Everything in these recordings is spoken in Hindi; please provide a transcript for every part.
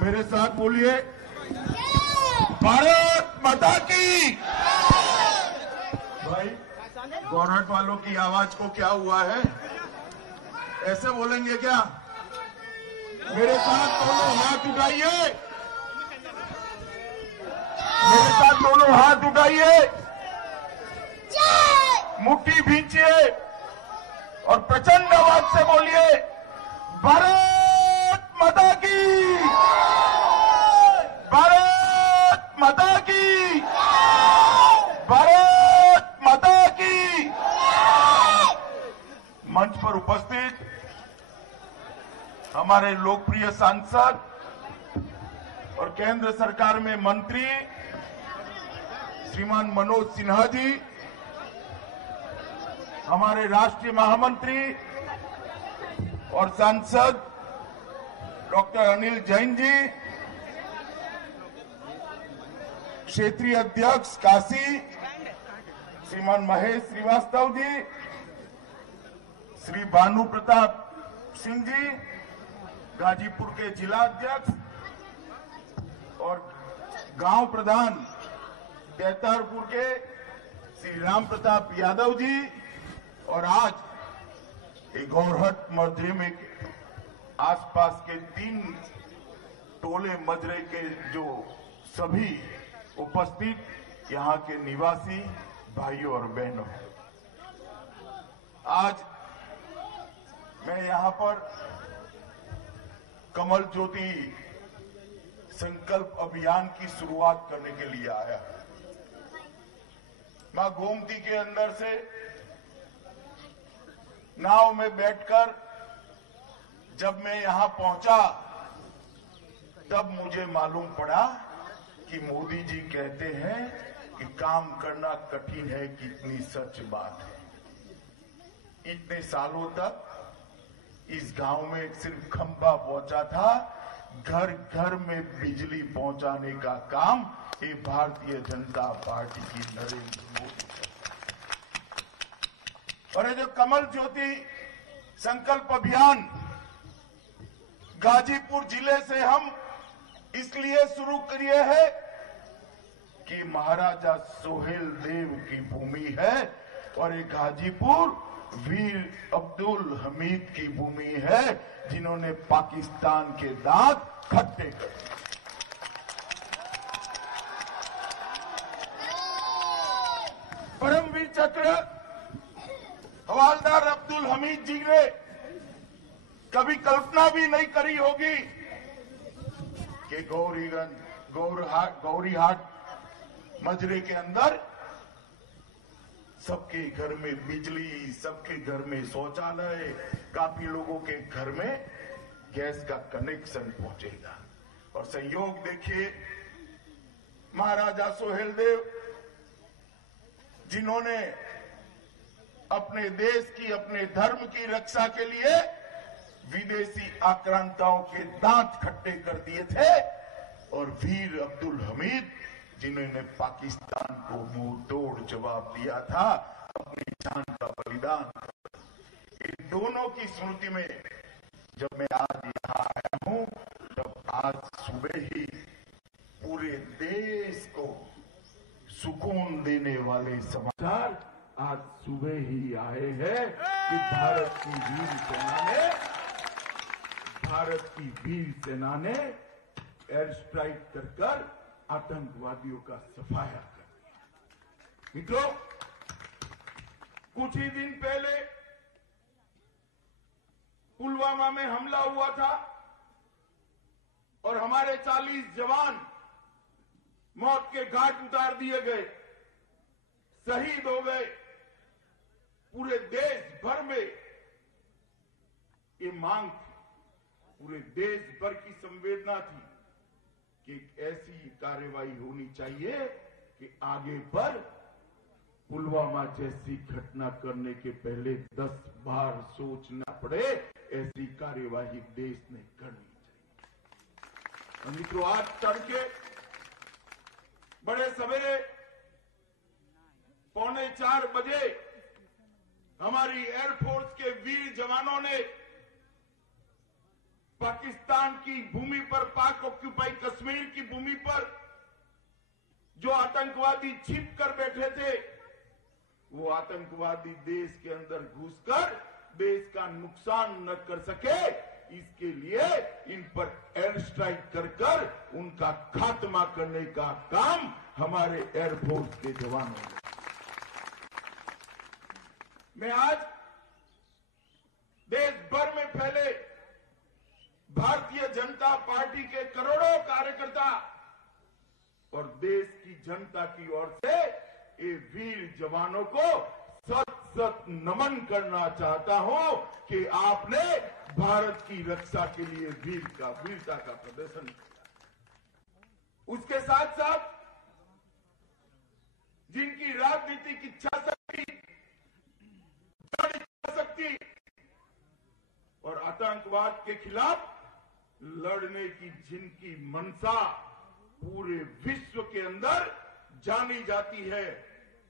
मेरे साथ बोलिए, भारत माता की। भाई, गवर्नमेंट वालों की आवाज को क्या हुआ है? ऐसे बोलेंगे क्या? मेरे साथ दोनों हाथ उठाइए, मेरे साथ दोनों हाथ उठाइए, मुट्ठी भींचिए और प्रचंड आवाज से बोलिए, भारत माता की, भारत माता की, भारत माता की। मंच पर उपस्थित हमारे लोकप्रिय सांसद और केंद्र सरकार में मंत्री श्रीमान मनोज सिन्हा जी, हमारे राष्ट्रीय महामंत्री और सांसद डॉक्टर अनिल जैन जी, क्षेत्रीय अध्यक्ष काशी श्रीमान महेश श्रीवास्तव जी, श्री भानु प्रताप सिंह जी, गाजीपुर के जिला अध्यक्ष और गांव प्रधान तेतरपुर के श्री राम प्रताप यादव जी, और आज एक गौरहट मजरे में आसपास के 3 टोले मजरे के जो सभी उपस्थित यहाँ के निवासी भाइयों और बहनों, आज मैं यहाँ पर कमल ज्योति संकल्प अभियान की शुरुआत करने के लिए आया। मां गोमती के अंदर से नाव में बैठकर जब मैं यहां पहुंचा तब मुझे मालूम पड़ा कि मोदी जी कहते हैं कि काम करना कठिन है, कितनी सच बात है। इतने सालों तक इस गांव में सिर्फ खंभा पहुंचा था, घर घर में बिजली पहुंचाने का काम ये भारतीय जनता पार्टी की नरेंद्र मोदी और ये जो कमल ज्योति संकल्प अभियान गाजीपुर जिले से हम इसलिए शुरू किए हैं कि महाराजा सोहेल देव की भूमि है और ये गाजीपुर वीर अब्दुल हमीद की भूमि है, जिन्होंने पाकिस्तान के दांत खट्टे कर दिए। परमवीर चक्र हवालदार अब्दुल हमीद जी ने कभी कल्पना भी नहीं करी होगी कि गौरीहाट मजरे के अंदर सबके घर में बिजली, सबके घर में शौचालय, काफी लोगों के घर में गैस का कनेक्शन पहुंचेगा। और संयोग देखिए, महाराजा सोहेलदेव जिन्होंने अपने देश की, अपने धर्म की रक्षा के लिए विदेशी आक्रांताओं के दांत खट्टे कर दिए थे, और वीर अब्दुल हमीद जिन्होंने पाकिस्तान को मुंह तोड़ जवाब दिया था, अपनी जान का बलिदान। इन दोनों की स्मृति में जब मैं आज यहाँ आया हूँ, तब आज सुबह ही पूरे देश को सुकून देने वाले समाचार आज सुबह ही आए हैं कि भारत की वीर सेना ने एयर स्ट्राइक कर आतंकवादियों का सफाया कर दिया। मित्रों, कुछ ही दिन पहले पुलवामा में हमला हुआ था और हमारे 40 जवान मौत के घाट उतार दिए गए, शहीद हो गए। पूरे देश भर में ये मांग थी, पूरे देश भर की संवेदना थी कि ऐसी कार्रवाई होनी चाहिए कि आगे पर पुलवामा जैसी घटना करने के पहले 10 बार सोचना पड़े, ऐसी कार्यवाही देश ने करनी चाहिए। और मित्रों, आज तड़के बड़े सवेरे 3:45 बजे हमारी एयरफोर्स के वीर जवानों ने पाकिस्तान की भूमि पर, पाक ऑक्यूपाई कश्मीर की भूमि पर जो आतंकवादी छिप कर बैठे थे, वो आतंकवादी देश के अंदर घुसकर देश का नुकसान न कर सके, इसके लिए इन पर एयर स्ट्राइक कर उनका खात्मा करने का काम हमारे एयरफोर्स के जवानों ने। मैं आज देश भर में फैले भारतीय जनता पार्टी के करोड़ों कार्यकर्ता और देश की जनता की ओर से ये वीर जवानों को सत सत नमन करना चाहता हूं कि आपने भारत की रक्षा के लिए वीरता का प्रदर्शन किया। उसके साथ साथ जिनकी राजनीतिक इच्छा शक्ति और आतंकवाद के खिलाफ लड़ने की जिनकी मंशा पूरे विश्व के अंदर जानी जाती है,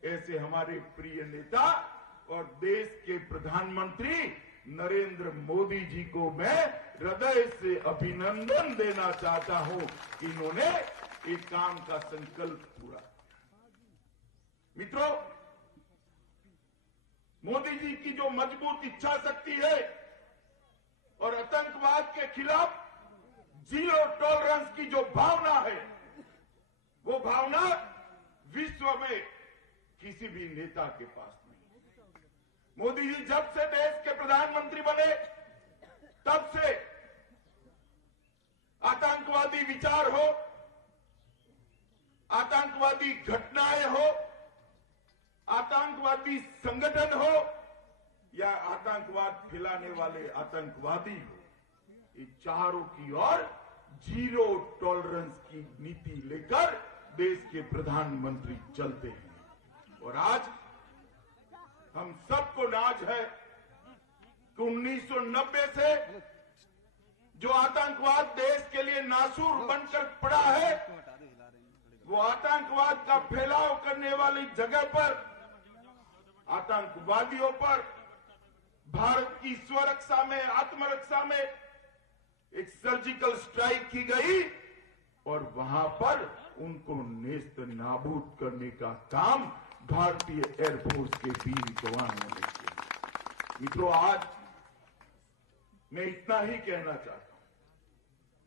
ऐसे हमारे प्रिय नेता और देश के प्रधानमंत्री नरेंद्र मोदी जी को मैं हृदय से अभिनंदन देना चाहता हूं कि इन्होंने एक काम का संकल्प पूरा। मित्रों, मोदी जी की जो मजबूत इच्छा शक्ति है और आतंकवाद के खिलाफ जीरो टॉलरेंस की जो भावना है, वो भावना विश्व में किसी भी नेता के पास नहीं। मोदी जी जब से देश के प्रधानमंत्री बने तब से आतंकवादी विचार हो, आतंकवादी घटनाएं हो, आतंकवादी संगठन हो या आतंकवाद फैलाने वाले आतंकवादी हो, ये चारों की ओर जीरो टॉलरेंस की नीति लेकर देश के प्रधानमंत्री चलते हैं। और आज हम सबको नाज है कि 1990 से जो आतंकवाद देश के लिए नासूर बनकर पड़ा है, वो आतंकवाद का फैलाव करने वाली जगह पर आतंकवादियों पर भारत की स्वरक्षा में, आत्मरक्षा में एक सर्जिकल स्ट्राइक की गई और वहां पर उनको नेस्त नाबूद करने का काम भारतीय एयरफोर्स के वीर जवानों ने किया। मित्रों, आज मैं इतना ही कहना चाहता हूं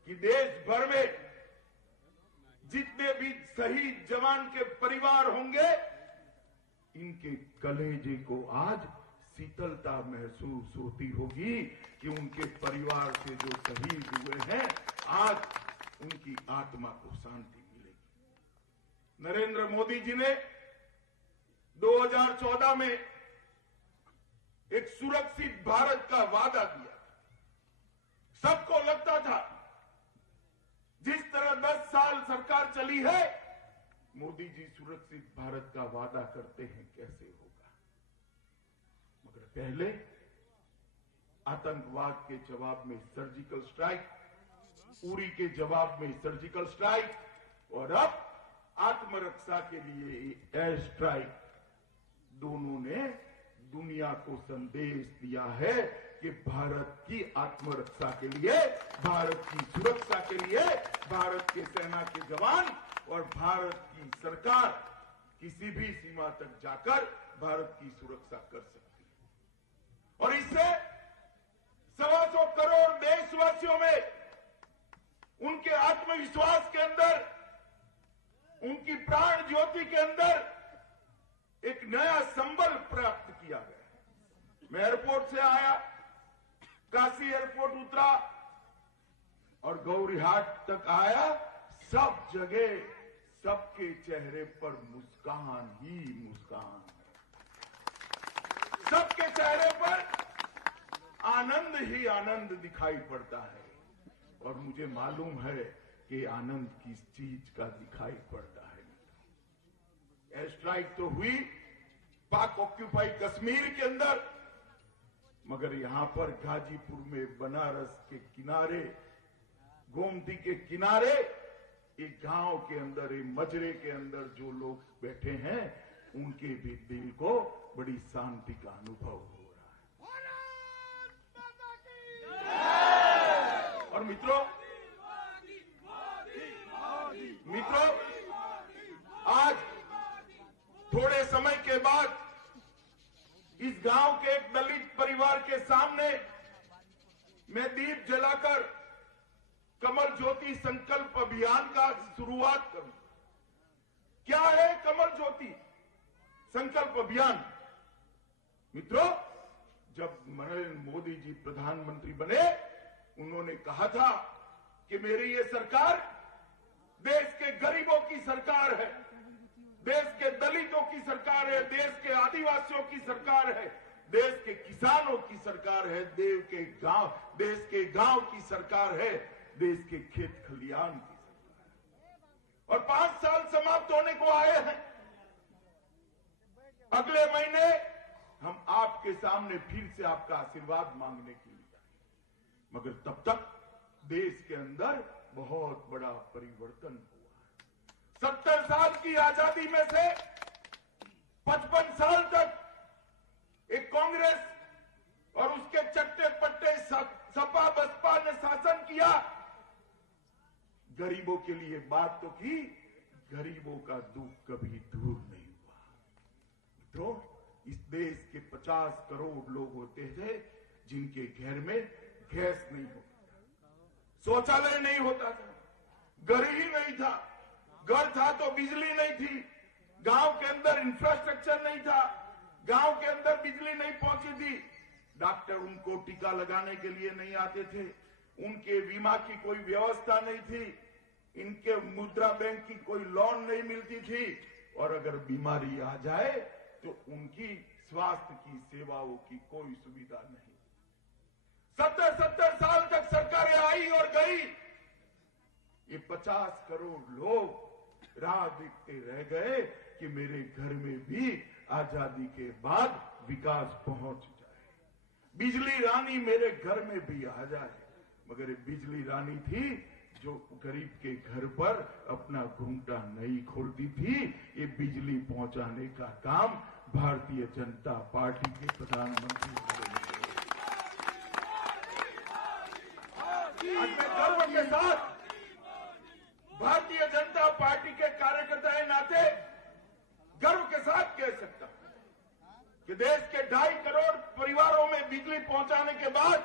कि देश भर में जितने भी शहीद जवान के परिवार होंगे, इनके कलेजे को आज शीतलता महसूस होती होगी कि उनके परिवार से जो शहीद हुए हैं, आज उनकी आत्मा को शांति मिलेगी। नरेंद्र मोदी जी ने 2014 में एक सुरक्षित भारत का वादा किया। सबको लगता था जिस तरह 10 साल सरकार चली है, मोदी जी सुरक्षित भारत का वादा करते हैं, कैसे होगा। मगर पहले आतंकवाद के जवाब में सर्जिकल स्ट्राइक, उरी के जवाब में सर्जिकल स्ट्राइक और अब आत्मरक्षा के लिए एयर स्ट्राइक, दोनों ने दुनिया को संदेश दिया है कि भारत की आत्मरक्षा के लिए, भारत की सुरक्षा के लिए भारत के सेना के जवान और भारत की सरकार किसी भी सीमा तक जाकर भारत की सुरक्षा कर सकती है। और इससे 125 करोड़ देशवासियों में उनके आत्मविश्वास के अंदर, उनकी प्राण ज्योति के अंदर एक नया संबल प्राप्त किया गया। मैं एयरपोर्ट से आया, काशी एयरपोर्ट उतरा और गौरीहाट तक आया, सब जगह सबके चेहरे पर मुस्कान ही मुस्कान है। सबके चेहरे पर आनंद ही आनंद दिखाई पड़ता है। और मुझे मालूम है कि आनंद किस चीज का दिखाई पड़ता है। एयर स्ट्राइक तो हुई पाक ऑक्यूपाई कश्मीर के अंदर, मगर यहां पर गाजीपुर में बनारस के किनारे, गोमती के किनारे, एक गांव के अंदर, एक मजरे के अंदर जो लोग बैठे हैं, उनके भी दिल को बड़ी शांति का अनुभव हो रहा है। और मैं दीप जलाकर कमल ज्योति संकल्प अभियान का शुरुआत करूं। क्या है कमल ज्योति संकल्प अभियान? मित्रों, जब नरेंद्र मोदी जी प्रधानमंत्री बने, उन्होंने कहा था कि मेरी ये सरकार देश के गरीबों की सरकार है, देश के दलितों की सरकार है, देश के आदिवासियों की सरकार है, देश के किसानों की सरकार है, देश के गांव की सरकार है, देश के खेत खलियान की सरकार है। और 5 साल समाप्त होने को आए हैं। अगले महीने हम आपके सामने फिर से आपका आशीर्वाद मांगने के लिए आए, मगर तब तक देश के अंदर बहुत बड़ा परिवर्तन हुआ। 70 साल की आजादी में से 55 साल तक एक कांग्रेस और उसके चट्टे पट्टे सपा बसपा ने शासन किया। गरीबों के लिए बात तो की, गरीबों का दुख कभी दूर नहीं हुआ। मित्रों, इस देश के 50 करोड़ लोग होते थे जिनके घर में गैस नहीं होता था, शौचालय नहीं होता था, घर ही नहीं था, घर था तो बिजली नहीं थी, गांव के अंदर इंफ्रास्ट्रक्चर नहीं था, गांव के अंदर बिजली नहीं पहुंची थी, डॉक्टर उनको टीका लगाने के लिए नहीं आते थे, उनके बीमा की कोई व्यवस्था नहीं थी, इनके मुद्रा बैंक की कोई लोन नहीं मिलती थी, और अगर बीमारी आ जाए तो उनकी स्वास्थ्य की सेवाओं की कोई सुविधा नहीं। 70 साल तक सरकारें आई और गई, ये 50 करोड़ लोग राह देखते रह गए कि मेरे घर में भी आजादी के बाद विकास पहुंच जाए, बिजली रानी मेरे घर में भी आ जाए। मगर ये बिजली रानी थी जो गरीब के घर पर अपना घूंघटा नहीं खोलती थी। ये बिजली पहुंचाने का काम भारतीय जनता पार्टी के प्रधानमंत्री आज मैं गर्व के साथ भारतीय जनता पार्टी के कार्यकर्ता के नाते गर्व के साथ कह सकता हूं कि देश के 2.5 करोड़ परिवारों में बिजली पहुंचाने के बाद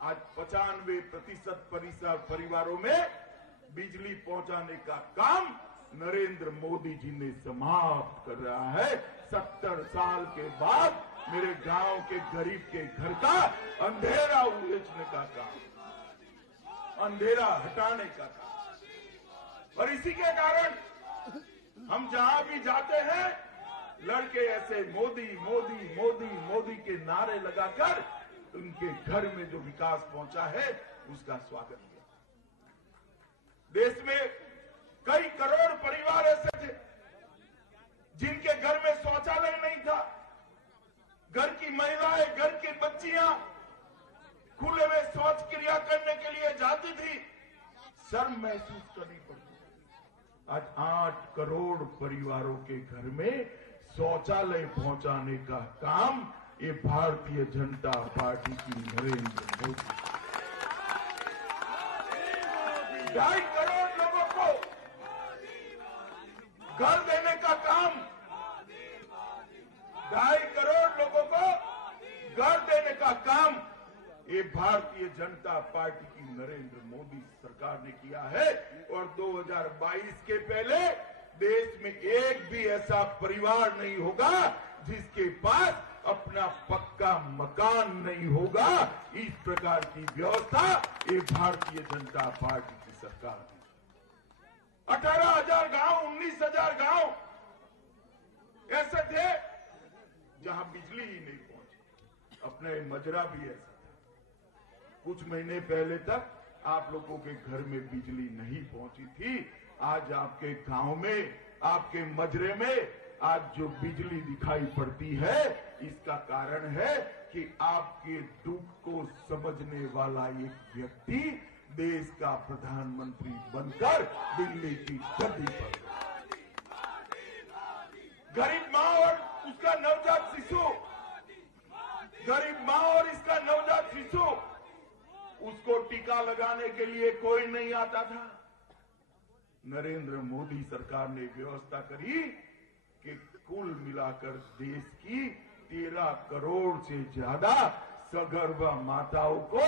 आज 95% परिवारों में बिजली पहुंचाने का काम नरेंद्र मोदी जी ने समाप्त कर रहा है। 70 साल के बाद मेरे गांव के गरीब के घर का अंधेरा उलझने का काम, अंधेरा हटाने का काम। और इसी के कारण हम जहां भी जाते हैं, लड़के ऐसे मोदी मोदी मोदी मोदी के नारे लगाकर उनके घर में जो विकास पहुंचा है उसका स्वागत किया। देश में कई करोड़ परिवार ऐसे थे जिनके घर में शौचालय नहीं था, घर की महिलाएं, घर की बच्चियां खुले में शौच क्रिया करने के लिए जाती थी, शर्म महसूस करनी पड़ती। आज 8 करोड़ परिवारों के घर में शौचालय पहुंचाने का काम ये भारतीय जनता पार्टी की नरेंद्र मोदी, 2.5 करोड़ लोगों को घर देने का काम, 2.5 करोड़ लोगों को घर देने का काम ये भारतीय जनता पार्टी की नरेंद्र मोदी सरकार ने किया है। और 2022 के पहले देश में एक भी ऐसा परिवार नहीं होगा जिसके पास अपना पक्का मकान नहीं होगा। इस प्रकार की व्यवस्था ये भारतीय जनता पार्टी की सरकार ने 18,000 गांव, 19,000 गांव ऐसे थे जहां बिजली ही नहीं पहुंची। अपने मजरा भी ऐसा था, कुछ महीने पहले तक आप लोगों के घर में बिजली नहीं पहुंची थी। आज आपके गांव में, आपके मजरे में आज जो बिजली दिखाई पड़ती है, इसका कारण है कि आपके दुख को समझने वाला एक व्यक्ति देश का प्रधानमंत्री बनकर दिल्ली की गद्दी पर, गरीब मां और उसका नवजात शिशु, गरीब मां और इसका नवजात शिशु, उसको टीका लगाने के लिए कोई नहीं आता था। नरेंद्र मोदी सरकार ने व्यवस्था करी कि कुल मिलाकर देश की 13 करोड़ से ज्यादा सगर्भा माताओं को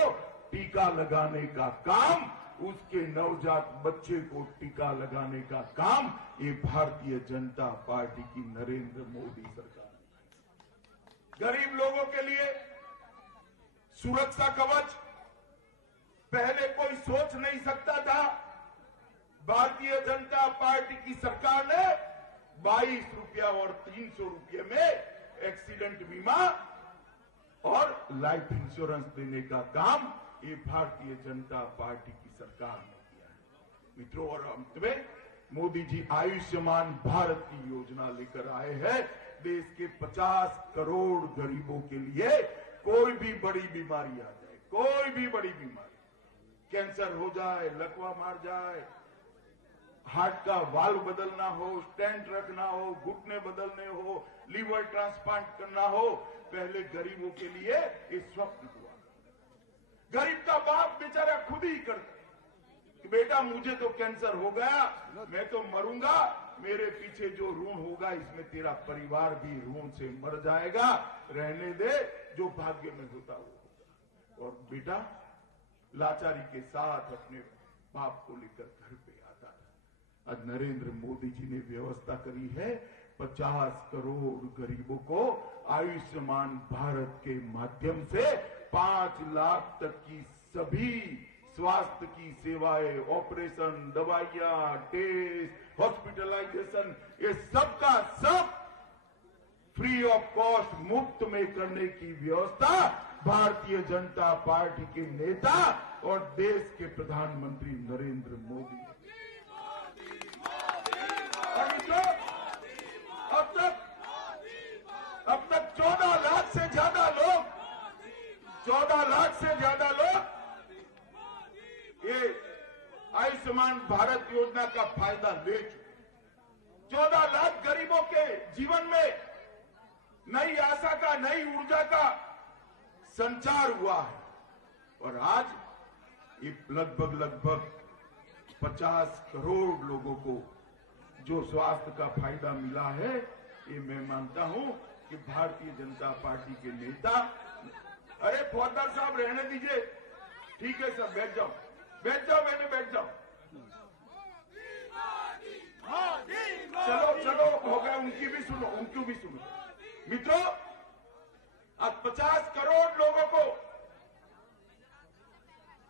टीका लगाने का काम, उसके नवजात बच्चे को टीका लगाने का काम ये भारतीय जनता पार्टी की नरेंद्र मोदी सरकार ने। गरीब लोगों के लिए सुरक्षा कवच पहले कोई सोच नहीं सकता था। भारतीय जनता पार्टी की सरकार ने 22 रुपया और 300 रुपये में एक्सीडेंट बीमा और लाइफ इंश्योरेंस देने का काम ये भारतीय जनता पार्टी की सरकार ने किया है। मित्रों, और अंत में मोदी जी आयुष्मान भारत की योजना लेकर आए हैं। देश के 50 करोड़ गरीबों के लिए कोई भी बड़ी बीमारी आ जाए, कोई भी बड़ी बीमारी, कैंसर हो जाए, लकवा मार जाए, हार्ट का वाल्व बदलना हो, स्टेंट रखना हो, घुटने बदलने हो, लीवर ट्रांसप्लांट करना हो, पहले गरीबों के लिए ये स्वप्न हुआ। गरीब का बाप बेचारा खुद ही करता कि बेटा मुझे तो कैंसर हो गया, मैं तो मरूंगा, मेरे पीछे जो ऋण होगा इसमें तेरा परिवार भी ऋण से मर जाएगा, रहने दे, जो भाग्य में होता वो होगा। और बेटा लाचारी के साथ अपने बाप को लेकर घर पे आता था। आज नरेंद्र मोदी जी ने व्यवस्था करी है 50 करोड़ गरीबों को आयुष्मान भारत के माध्यम से 5 लाख तक की सभी स्वास्थ्य की सेवाएं, ऑपरेशन, दवाइयां, टेस्ट, हॉस्पिटलाइजेशन, ये सब का सब फ्री ऑफ कॉस्ट, मुफ्त में करने की व्यवस्था भारतीय जनता पार्टी के नेता और देश के प्रधानमंत्री नरेंद्र मोदी। अब तक 14 लाख से ज्यादा लोग ये आयुष्मान भारत योजना का फायदा ले चुके। 14 लाख गरीबों के जीवन में नई आशा का, नई ऊर्जा का संचार हुआ है। और आज ये लगभग 50 करोड़ लोगों को जो स्वास्थ्य का फायदा मिला है, ये मैं मानता हूं कि भारतीय जनता पार्टी के नेता, अरे फौजदार साहब रहने दीजिए, ठीक है सर, बैठ जाओ बेटे, बैठ जाओ, चलो हो गया, उनकी भी सुनो। मित्रों, आज 50 करोड़ लोगों को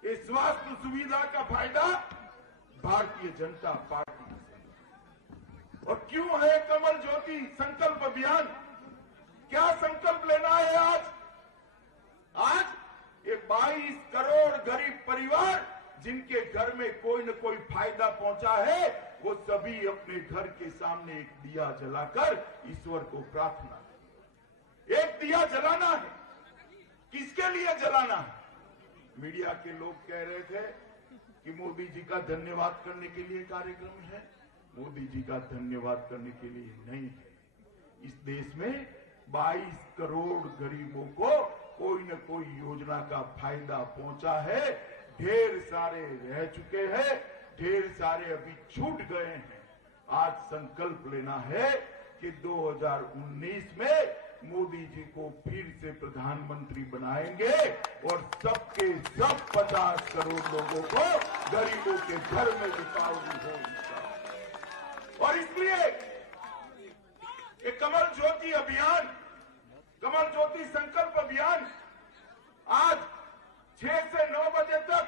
इस स्वास्थ्य सुविधा का फायदा भारतीय जनता पार्टी से। और क्यों है कमल ज्योति संकल्प अभियान? क्या संकल्प लेना है आज ये 22 करोड़ गरीब परिवार जिनके घर में कोई न कोई फायदा पहुंचा है, वो सभी अपने घर के सामने एक दिया जलाकर ईश्वर को प्रार्थना, एक दिया जलाना है। किसके लिए जलाना है? मीडिया के लोग कह रहे थे कि मोदी जी का धन्यवाद करने के लिए कार्यक्रम है। मोदी जी का धन्यवाद करने के लिए नहीं है। इस देश में 22 करोड़ गरीबों को कोई न कोई योजना का फायदा पहुंचा है। ढेर सारे रह चुके हैं, ढेर सारे अभी छूट गए हैं। आज संकल्प लेना है कि 2019 में मोदी जी को फिर से प्रधानमंत्री बनाएंगे और सबके सब 50 करोड़ लोगों को गरीबों के घर में दीपावली हो। और इसलिए ये कमल ज्योति अभियान, कमल ज्योति संकल्प अभियान आज 6 से 9 बजे तक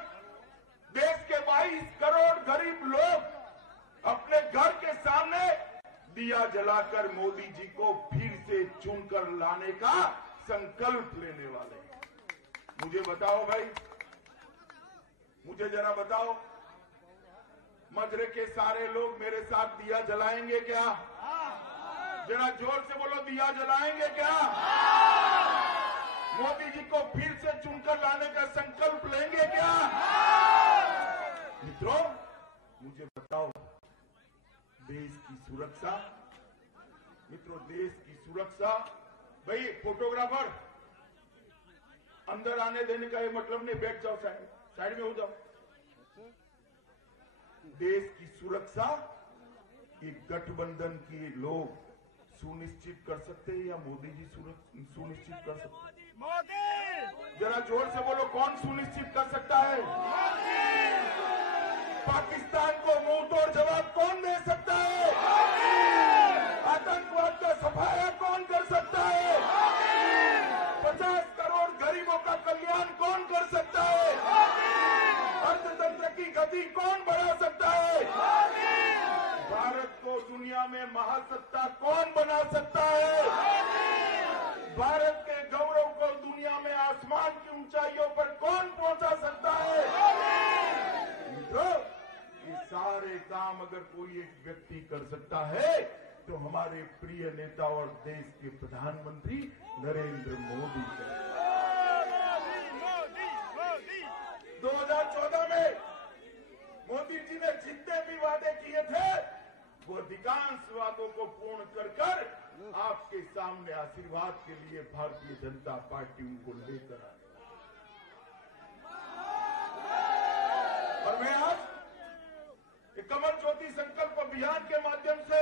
देश के 22 करोड़ गरीब लोग अपने घर के सामने दिया जलाकर मोदी जी को फिर से चुनकर लाने का संकल्प लेने वाले हैं। मुझे बताओ भाई, मुझे जरा बताओ, मजरे के सारे लोग मेरे साथ दिया जलाएंगे क्या? जरा जोर से बोलो, दिया जलाएंगे क्या? मोदी जी को फिर से चुनकर लाने का संकल्प लेंगे क्या? मित्रों, मुझे बताओ, देश की सुरक्षा, मित्रों देश की सुरक्षा, भाई फोटोग्राफर अंदर आने देने का ये मतलब नहीं, बैठ जाओ, साइड में हो जाओ। देश की सुरक्षा ये गठबंधन के लोग सुनिश्चित कर सकते हैं या मोदी जी सुनिश्चित कर सकते हैं? जरा जोर से बोलो, कौन सुनिश्चित कर सकता है? पाकिस्तान को मुंह तोड़ जवाब कौन दे सकता है? आतंकवाद का सफाया कौन कर सकता है? 50 करोड़ गरीबों का कल्याण कौन कर सकता है? अर्थतंत्र की गति कौन बढ़ा सकता है? भारत को दुनिया में महासत्ता कौन बना सकता है? भारत के गौरव को दुनिया में आसमान की ऊंचाइयों पर कौन पहुंचा सकता है? मित्रों, ये सारे काम अगर कोई एक व्यक्ति कर सकता है तो हमारे प्रिय नेता और देश के प्रधानमंत्री नरेंद्र मोदी करें। 2014 में मोदी जी ने जितने भी वादे किए थे वो अधिकांश वादों को पूर्ण कर आपके सामने आशीर्वाद के लिए भारतीय जनता पार्टी उनको लेकर आई। और मैं आज कमल ज्योति संकल्प अभियान के माध्यम से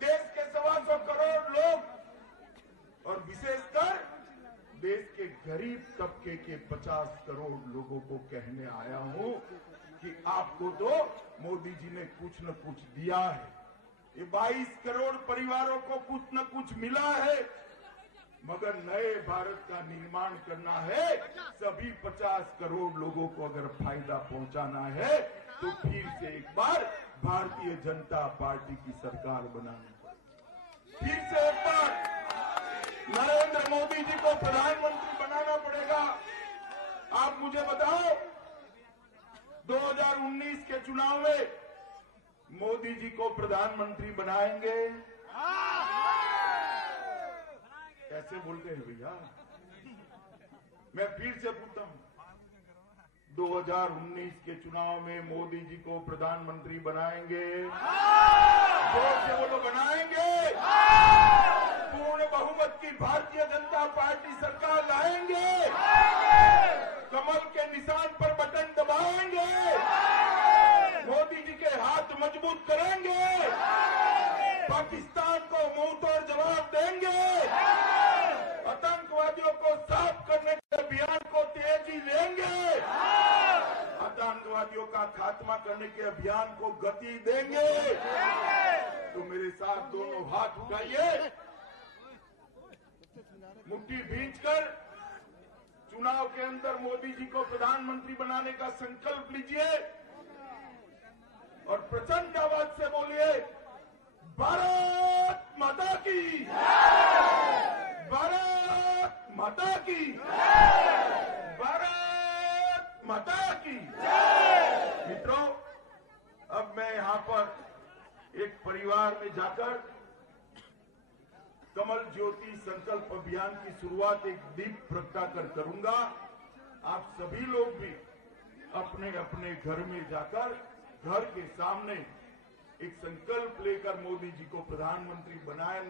देश के 125 करोड़ लोग और विशेषकर देश के गरीब तबके के 50 करोड़ लोगों को कहने आया हूं कि आपको तो मोदी जी ने कुछ न कुछ दिया है। ये 22 करोड़ परिवारों को कुछ न कुछ मिला है, मगर नए भारत का निर्माण करना है। सभी 50 करोड़ लोगों को अगर फायदा पहुंचाना है तो फिर से एक बार भारतीय जनता पार्टी की सरकार बनानी पड़ेगी। फिर से एक बार नरेंद्र मोदी जी को प्रधानमंत्री बनाना पड़ेगा। आप मुझे बताओ, 2019 के चुनाव में मोदी जी को प्रधानमंत्री बनाएंगे? कैसे बोलते हैं भैया? मैं फिर से पूछता हूं, 2019 के चुनाव में मोदी जी को प्रधानमंत्री बनाएंगे? जोर से बोलो, बनाएंगे? पूर्ण बहुमत की भारतीय जनता पार्टी सरकार लाएंगे? कमल के निशान पर बटन दबाएंगे? मोदी जी के हाथ मजबूत करेंगे? पाकिस्तान को मुंह तोड़ जवाब देंगे? आतंकवादियों को साफ करने के अभियान को तेजी देंगे? आतंकवादियों का खात्मा करने के अभियान को गति देंगे? तो मेरे साथ दोनों हाथ उठाइए, मुट्ठी भींचकर चुनाव के अंदर मोदी जी को प्रधानमंत्री बनाने का संकल्प लीजिए और प्रचंड आवाज से बोलिए, भारत माता की, भारत माता की, भारत माता की। मित्रों, अब मैं यहां पर एक परिवार में जाकर कमल ज्योति संकल्प अभियान की शुरुआत एक दीप प्रगटाकर करूंगा। आप सभी लोग भी अपने अपने घर में जाकर घर के सामने एक संकल्प लेकर मोदी जी को प्रधानमंत्री बनाए